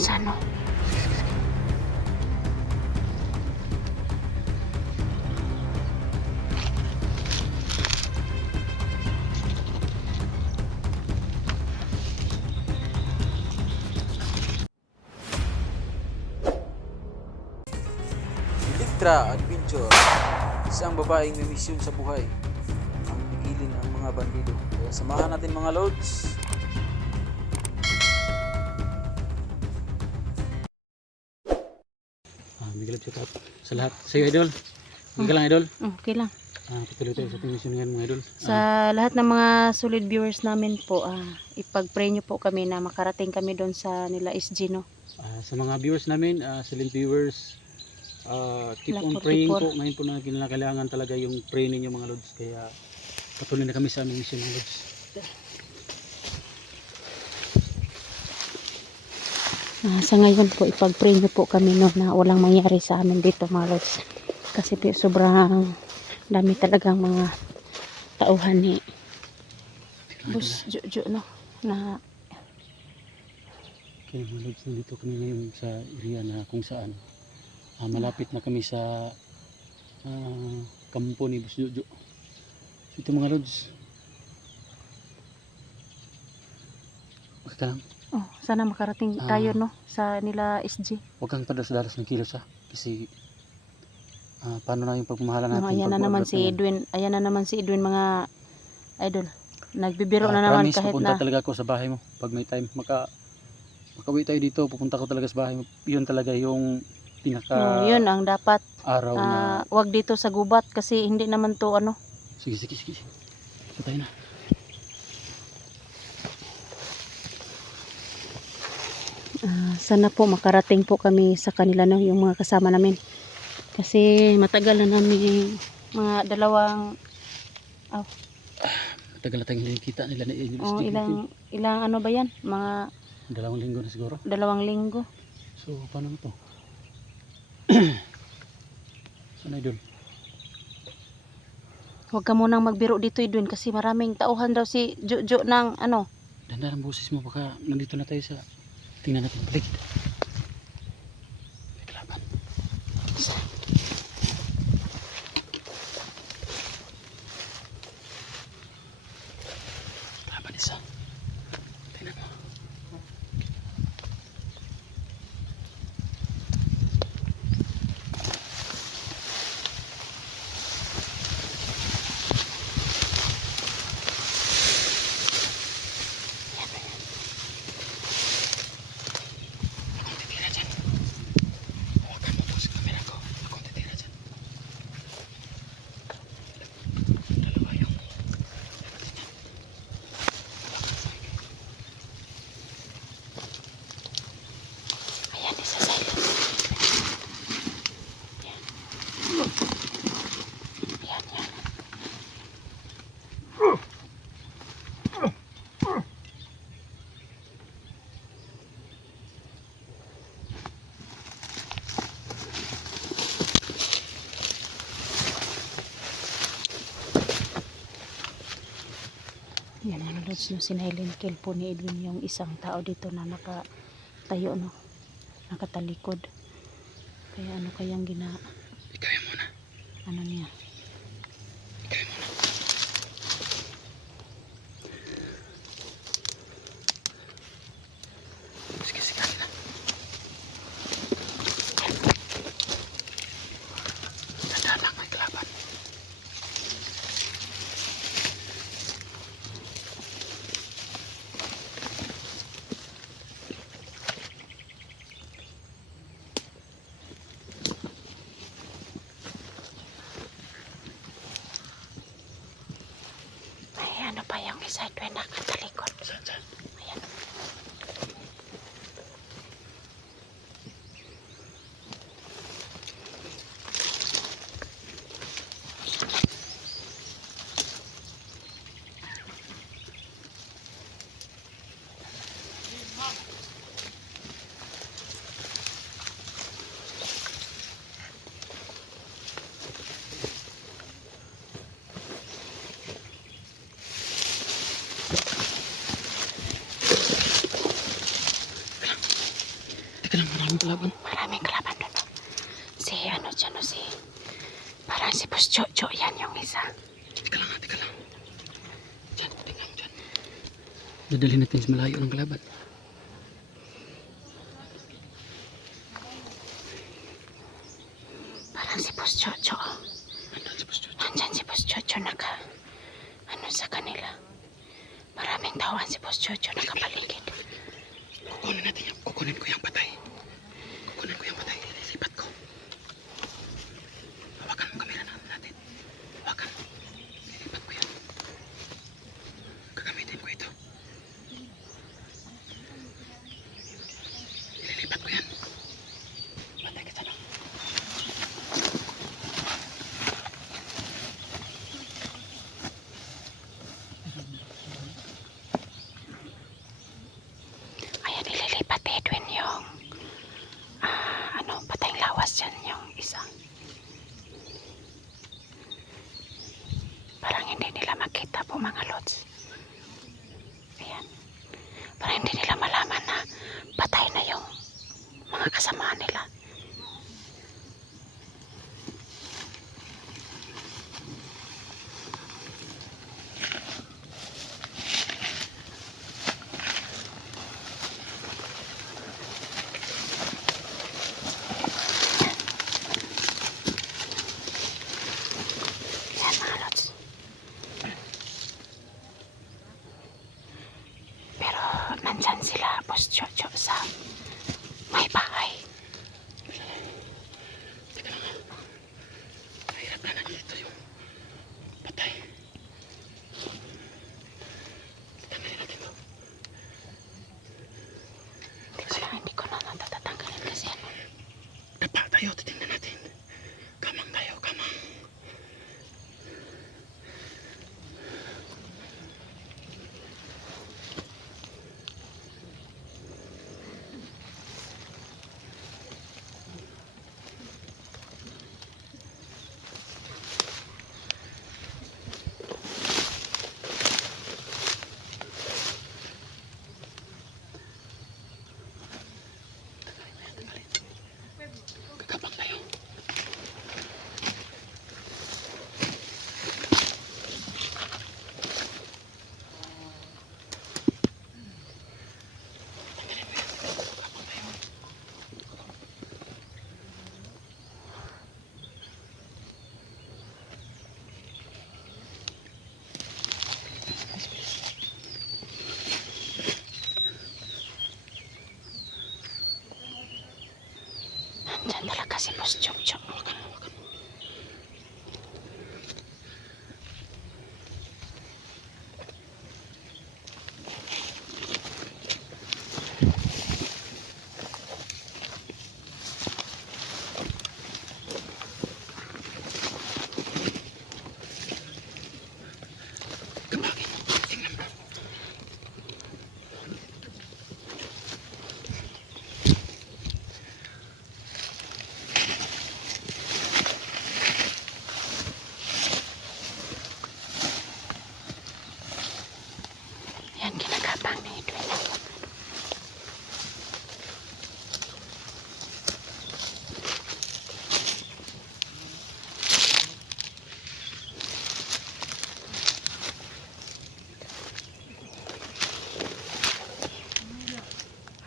sa ano. Elektra Adventure, isang babaeng may misyon sa buhay ang pigilin ang mga bandido. Kaya samahan natin mga lods. Migalap siya sa lahat. Sa'yo, idol. Okay ka lang, idol. Okay lang. Patuloy tayo sa ating mission ngayon, mga idol. Sa lahat ng mga solid viewers namin po, ipag-pray nyo po kami na makarating kami doon sa nila SG, no? Sa mga viewers namin, silent viewers, keep Lang on praying 44. po. Ngayon po na kinakailangan talaga yung pray ninyo, mga lods. Kaya patuloy na kami sa aming mission, mga lods. Sa ngayon po, ipag-pray nyo po kami, no, na walang mangyari sa amin dito, mga lods. Kasi po, sobrang dami talagang mga tauhan ni Boss Jojo, no? Na Kaya mga lods, nandito kami ngayon sa area na kung saan malapit na kami sa kampo ni Boss Jojo. So, ito mga lods. Okay ka lang? sana makarating tayo, no? Sa nila SG. Huwag kang padalas-dalas ng kilos, ha? Kasi paano na yung pagmamahala natin? Ayan na naman si Edwin. Ayan na naman si Edwin, mga idol. Nagbibiro na naman promise, kahit pupunta na. talaga ako sa bahay mo pag may time. Makauwi tayo dito, pupunta ko talaga sa bahay mo. Yun talaga yung pinaka Yun ang dapat. araw na. Wag dito sa gubat kasi hindi naman to ano. Sige. So tayo na. Sana po makarating po kami sa kanila, no, yung mga kasama namin. Kasi matagal na namin mga dalawang Matagal na tayong nakikita nila na SG. ilang ano ba yan? Mga 2 linggo na siguro. 2 linggo. So paano na to? Sana idol. Huwag ka munang magbiro dito, Edwin, kasi maraming tauhan daw si Jojo ng ano. Dandan ang boses mo, baka nandito na tayo sa tingnan natin paligid. May kalaban. Kalaban isa. Tingnan mo. Ayan, isa silent. Yan. Yan, mga lods, no, sinilent kill po ni Edwin yung isang tao dito na nakatayo, no, nakatalikod. Kaya ano kayang Ikaw yan muna. ano niya. Ikaw yan muna. Sige, kali na. Tandaan lang, may kalaban. Ay, ano pa yung isa, Edwin, nakatalikod. Saan? Ayan. Teka lang, maraming kalaban. Maraming kalaban doon. No? Si ano dyan, no? Si parang si Boss Jojo yan yung isa. Teka lang, teka lang. Diyan, teka lang, diyan. Dadalhin natin sa malayo ng kalaban. Parang si Boss Jojo. Nandun si Boss Jojo. Nandyan si Boss Jojo ano sa kanila. Maraming tawan si Boss Jojo nakapaligid. Kukunin natin yan. Kukunin ko yung patay. Kukunin ko yung patay. Ililipat ko. Hawakan mo kamera natin. Hawakan. Ililipat ko yan. Gagamitin ko ito. Ililipat ko yan. Patay ka sana. Ayan, ililipat Edwin yung patayang lawas dyan yung isa. Parang hindi nila makita po mga lods. Ayan. Parang hindi nila malaman na patay na yung mga kasamahan nila. Ayan mga lods. Pero nandyan sila Boss Jojo sa may bahay. Teka lang. Mahirap na nandito yung patay. Tanggalin natin to. Hindi ko na natatanggalin kasi ano. Dapa tayo. Titingnan natin. Kamang tayo. Kamang. Kakapang tayo. Nandyan talaga si Boss Jojo. Kamangin. Tingnan mo. Yan, ginagapang ni Edwin.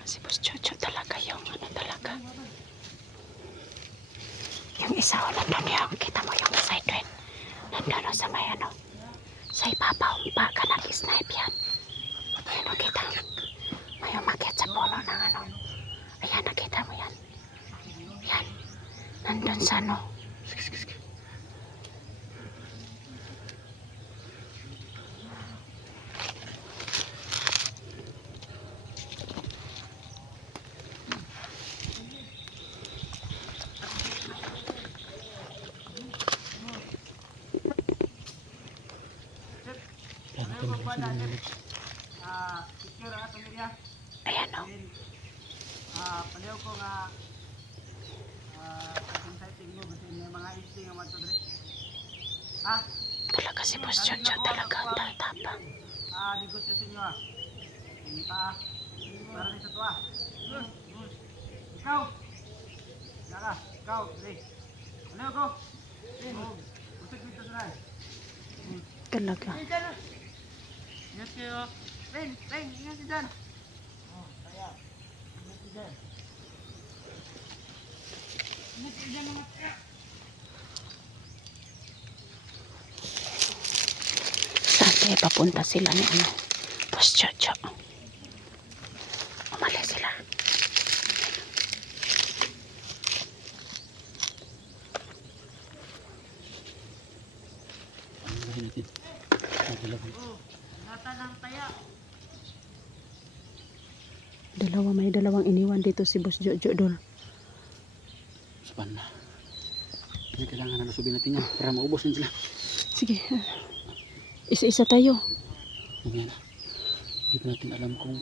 Si Boss Jojo talaga yung talaga. Yung isa nandun yung, kita mo yung isa Edwin. Nandun sa may sa ibabaw, baka nag-snipe yan. Ayan, nakita. May umakyat sa puno ng Ayan, nakita mo yan. Yan. Nandun sa Sige, sige, sige. Ayan Paliw ko nga kasing sighting mo kasi may mga isling nga mato dre. Talaga si Boss Jojo talaga ang tatapang. Negosyo sa inyo Hindi pa. Para ni sa tuwa. ikaw. Naka, ikaw, Dre. Ano ko? Rin. Usag dito sa lan. Talaga. Ingat kayo. Ren, ingat si Dan. Oh, kaya. Ingat si Dan. Ingat si Dan naman. Saan kaya papunta sila ni ano? Boss Jojo. Umalis sila. Ano ba natin? Oh, nata ng taya. May dalawang iniwan dito si Boss Jojo Dol. Sapan na. Hindi kailangan na nasubin natin yan para maubos din sila. Sige. Isa-isa tayo. Mamaya na. Hindi pa natin alam kung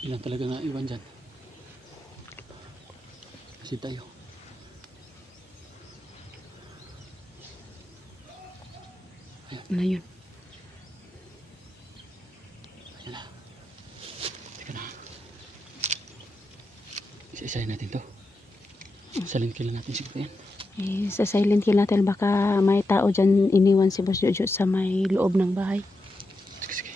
ilan talaga nga iwan dyan. Kasi tayo. Ano yun? Ayan na. Teka na. Isa-isahin natin to. Salin kill natin siguro yan. Sa silent kill natin baka may tao dyan iniwan si Boss Jojo sa may loob ng bahay. Sige, sige.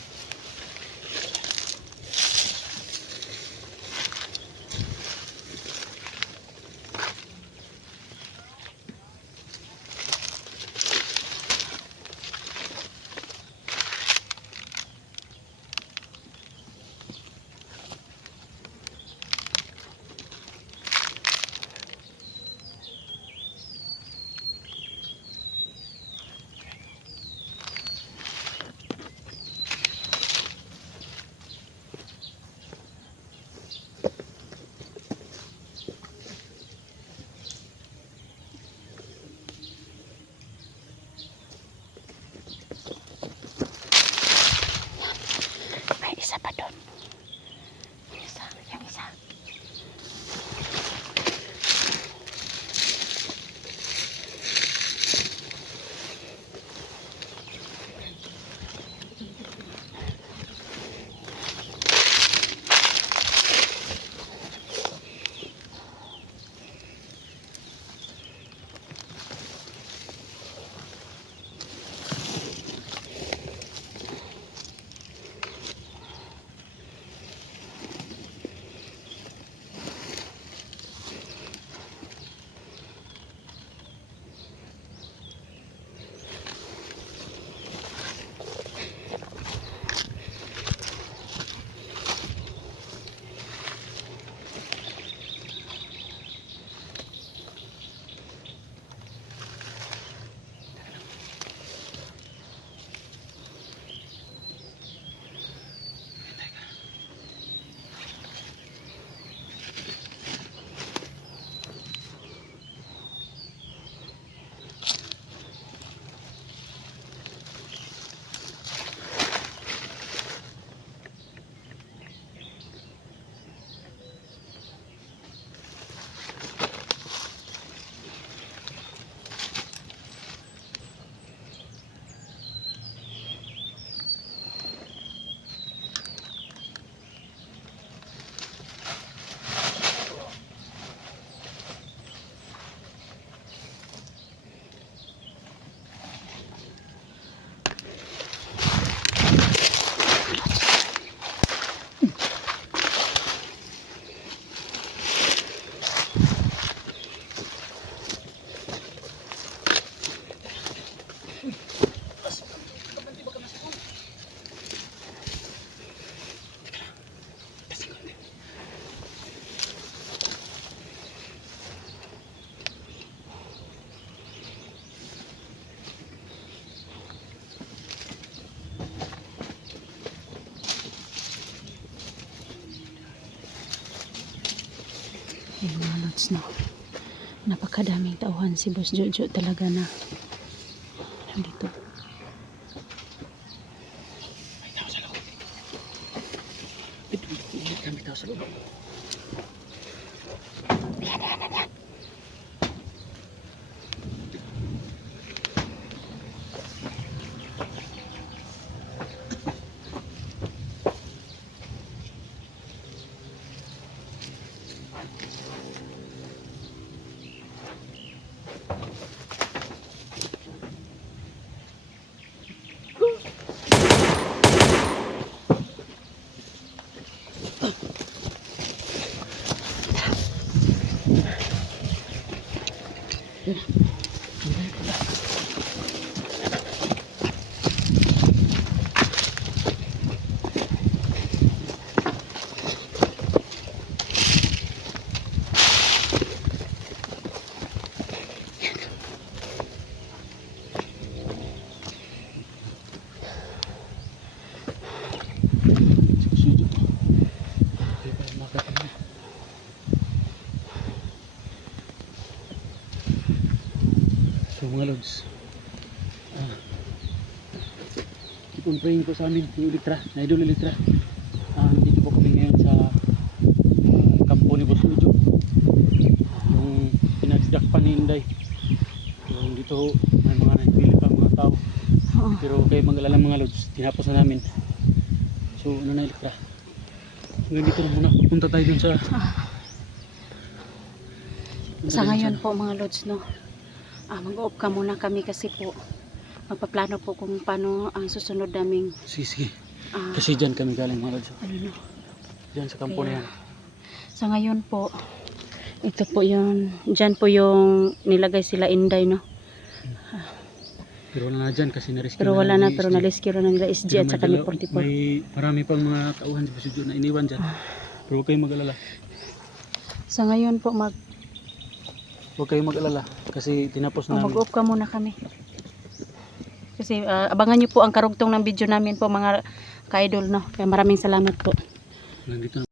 May isa pa doon. Yung isa. Yung mga lods, no? Napakadaming tauhan si Boss Jojo talaga na nandito. May tao sa loob. May tao sa loob. Yan. Susunod. Okay, para makakita mo. So mga lods, keep on praying po sa amin yung Elitra, na Idol Elitra. Dito po kami ngayon sa kampo ni Boss Ujo, yung pinagdakpan ni Inday. Yung dito may mga nagpili pa mga tao, Oo. pero kayo mag-alala mga lods, tinapos na namin. So ano na Elitra, hanggang dito na muna, punta tayo dun sa Sa ngayon po mga lods, no, mag-off ka muna kami kasi po magpaplano po kung paano ang susunod naming sige, ah, kasi dyan kami galing mga lods, ano, no. dyan sa kampo na yan. Sa ngayon po, ito po yung, dyan po yung nilagay sila Inday, no. Pero wala na dyan kasi na-rescue Pero wala na, ni pero SG. na-rescue na nila SG Pero at saka ni 44. may marami pang mga tauhan sa Basudio na iniwan dyan. Pero huwag kayong mag-alala. Sa ngayon po, Huwag kayong mag-alala kasi tinapos na namin. mag-off ka muna kami. Kasi abangan nyo po ang karugtong ng video namin po mga ka-idol, no. Kaya maraming salamat po. Nandito na.